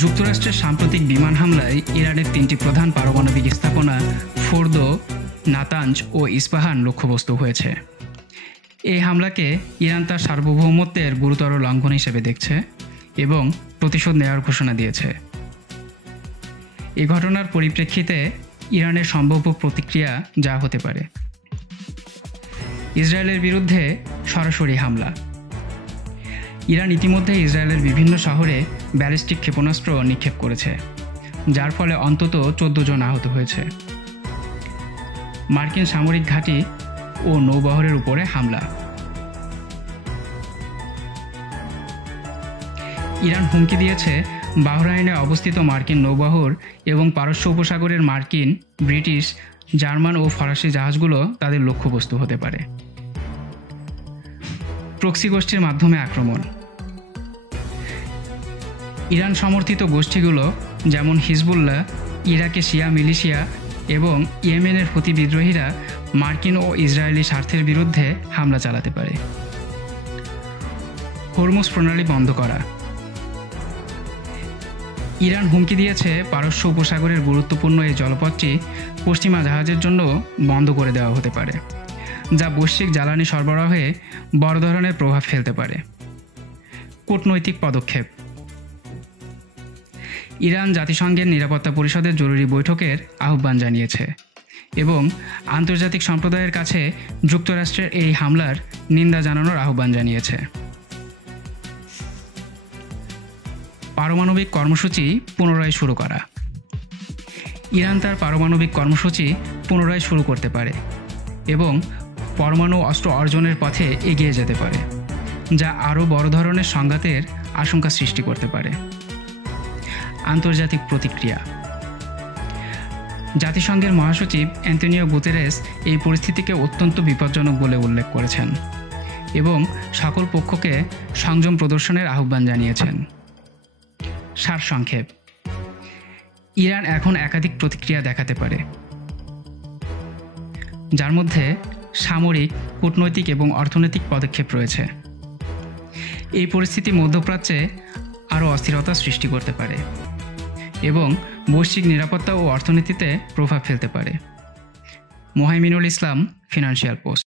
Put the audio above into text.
যুক্তরাষ্ট্রের সাম্প্রতিক বিমান হামলায় ইরানের 3টি প্রধান পারমাণবিক স্থাপনা ফোর্দো, নাতাঞ্জ ও ইস্পাহান লক্ষ্যবস্তু হয়েছে। এই হামলাকে ইরান তার সার্বভৌমত্বের গুরুতর লঙ্ঘন হিসেবে দেখছে এবং প্রতিশোধ নেওয়ার ঘোষণা দিয়েছে। এ ঘটনার পরিপ্রেক্ষিতে ইরানের সম্ভাব্য প্রতিক্রিয়া যা হতে পারে: ইসরায়েলের বিরুদ্ধে সরাসরি হামলা। ইরান ইতিমধ্যে ইসরায়েলের বিভিন্ন শহরে ব্যালিস্টিক ক্ষেপণাস্ত্র নিক্ষেপ করেছে, যার ফলে অন্তত 14 জন আহত হয়েছে। মার্কিন সামরিক ঘাঁটি ও নৌবহরের উপরে হামলা। ইরান হুমকি দিয়েছে বাহরাইনে অবস্থিত মার্কিন নৌবহর এবং পারস্য উপসাগরের মার্কিন, ব্রিটিশ, জার্মান ও ফরাসি জাহাজগুলো তাদের লক্ষ্যবস্তু হতে পারে। প্রক্সি গোষ্ঠীর মাধ্যমে আক্রমণ। ইরান সমর্থিত গোষ্ঠীগুলো যেমন হিজবুল্লাহ, ইরাকে শিয়া মিলিশিয়া এবং ইয়েমেনের হুতি বিদ্রোহীরা মার্কিন ও ইসরায়েলি স্বার্থের বিরুদ্ধে হামলা চালাতে পারে। হরমুজ প্রণালী বন্ধ করা। ইরান হুমকি দিয়েছে পারস্য উপসাগরের গুরুত্বপূর্ণ এই জলপথটি পশ্চিমা জাহাজের জন্য বন্ধ করে দেওয়া হতে পারে, যা বৈশ্বিক জ্বালানি সরবরাহে বড় ধরনের প্রভাব ফেলতে পারে। কূটনৈতিক পদক্ষেপ। ইরান জাতিসংঘের নিরাপত্তা পরিষদের জরুরি বৈঠকের আহ্বান জানিয়েছে এবং আন্তর্জাতিক সম্প্রদায়ের কাছে যুক্তরাষ্ট্রের এই হামলার নিন্দা জানানোর আহ্বান জানিয়েছে। পারমাণবিক কর্মসূচি পুনরায় শুরু করা। ইরান তার পারমাণবিক কর্মসূচি পুনরায় শুরু করতে পারে এবং পরমাণু অস্ত্র অর্জনের পথে এগিয়ে যেতে পারে, যা আরও বড় ধরনের সংঘাতের আশঙ্কা সৃষ্টি করতে পারে। আন্তর্জাতিক প্রতিক্রিয়া। জাতিসংঘের মহাসচিব অ্যান্তোনিও গুতেরেস এই পরিস্থিতিকে অত্যন্ত বিপজ্জনক বলে উল্লেখ করেছেন এবং সকল পক্ষকে সংযম প্রদর্শনের আহ্বান জানিয়েছেন। সারসংক্ষেপ: ইরান এখন একাধিক প্রতিক্রিয়া দেখাতে পারে, যার মধ্যে সামরিক, কূটনৈতিক এবং অর্থনৈতিক পদক্ষেপ রয়েছে। এই পরিস্থিতি মধ্যপ্রাচ্যে আরও অস্থিরতা সৃষ্টি করতে পারে এবং বৈশ্বিক নিরাপত্তা ও অর্থনীতিতে প্রভাব ফেলতে পারে। মোহাইমিনুল ইসলাম, ফিনান্সিয়াল পোস্ট।